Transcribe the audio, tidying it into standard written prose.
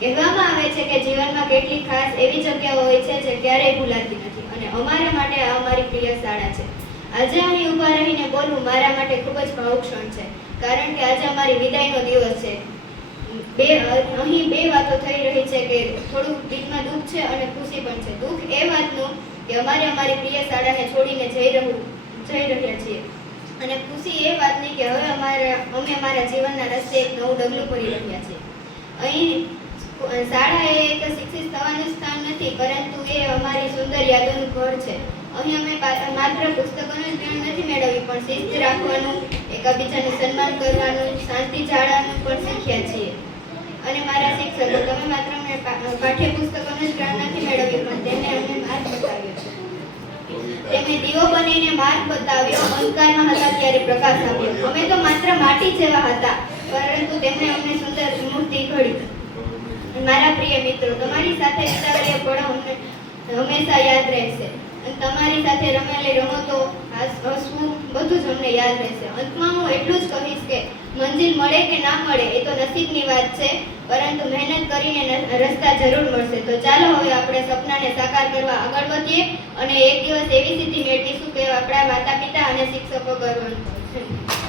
કહેવામાં આવે છે કે જીવનમાં કેટલીક ખાસ એવી જગ્યાઓ હોય છે જે ક્યારેય ભૂલાતી નથી અને અમારા માટે આ અમારી પ્રિય શાળા છે. આજે અહીં ઊભા રહીને બોલવું મારા માટે ખૂબ જ ભાવુક ક્ષણ છે, કારણ કે આજે અમારી વિદાયનો દિવસ છે. અહીં બે વાતો થઈ રહી છે કે થોડું દિલમાં દુઃખ છે અને ખુશી પણ છે. દુઃખ એ વાતનું કે અમારે અમારી પ્રિય શાળાને છોડીને જઈ રહ્યા છીએ, અને ખુશી એ વાતની કે હવે અમે અમારા જીવનના રસ્તે એક નવું ડગલું ભરી રહ્યા છીએ. અહીં શાળા એ એક શિક્ષિત થવાનું સ્થાન નથી, પરંતુ એ અમારી સુંદર યાદોનું ઘર છે. અહીં અમે માત્ર પુસ્તકોનું જ જ્ઞાન નથી મેળવ્યું, પણ શિસ્ત રાખવાનું, એકબીજાનું સન્માન કરવાનું, શાંતિ જાળવવાનું પણ શીખ્યા છીએ. અને મારા શિક્ષકો, તમે માત્ર અમને પાઠ્યપુસ્તકોનું જ જ્ઞાન નથી મેળવ્યું, પણ તેમણે અમને માર્ગ બતાવ્યો છે. તેમણે દીવો બનીને માર્ગ બતાવ્યો, અંધકારમાં હતા ત્યારે પ્રકાશ આપ્યો. અમે તો માત્ર માટી જેવા હતા, પરંતુ તેમણે અમને સુંદર મૂર્તિ ઘડી. મારા પ્રિય મિત્રો, તમારી સાથે વિતાવેલા પળો હંમેશા યાદ રહેશે. તમારી સાથે રમેલી રમતો, હસવું, બધું જ અમને યાદ રહેશે. અંતમાં હું એટલું જ કહીશ કે મંજિલ મળે કે ના મળે એ તો નસીબની વાત છે, પરંતુ મહેનત કરીને રસ્તા જરૂર મળશે. તો ચાલો હવે આપણે સપનાને સાકાર કરવા આગળ વધીએ અને એક દિવસ એવી સિદ્ધિ મેળવીશું કે આપણા માતા પિતા અને શિક્ષકો ગર્વ અનુભવશે.